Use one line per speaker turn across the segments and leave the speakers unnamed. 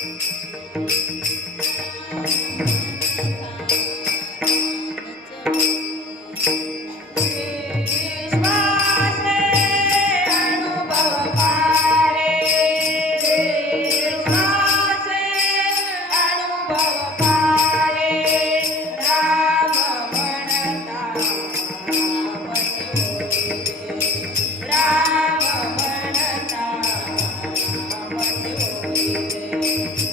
Música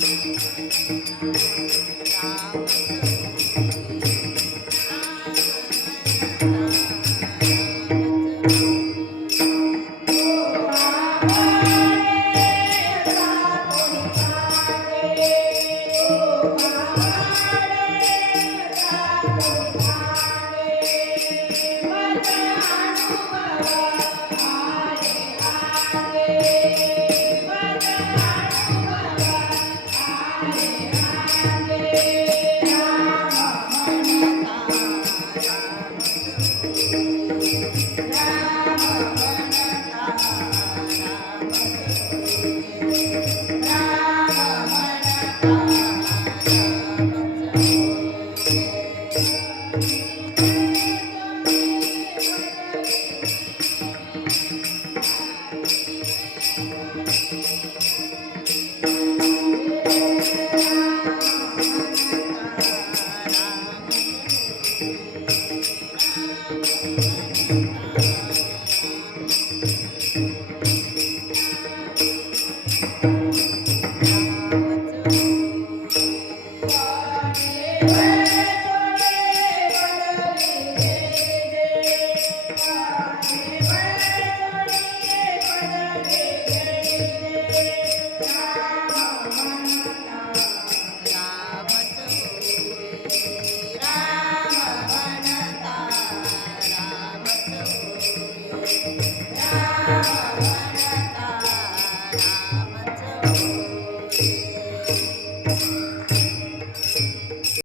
Thank you. Thank you.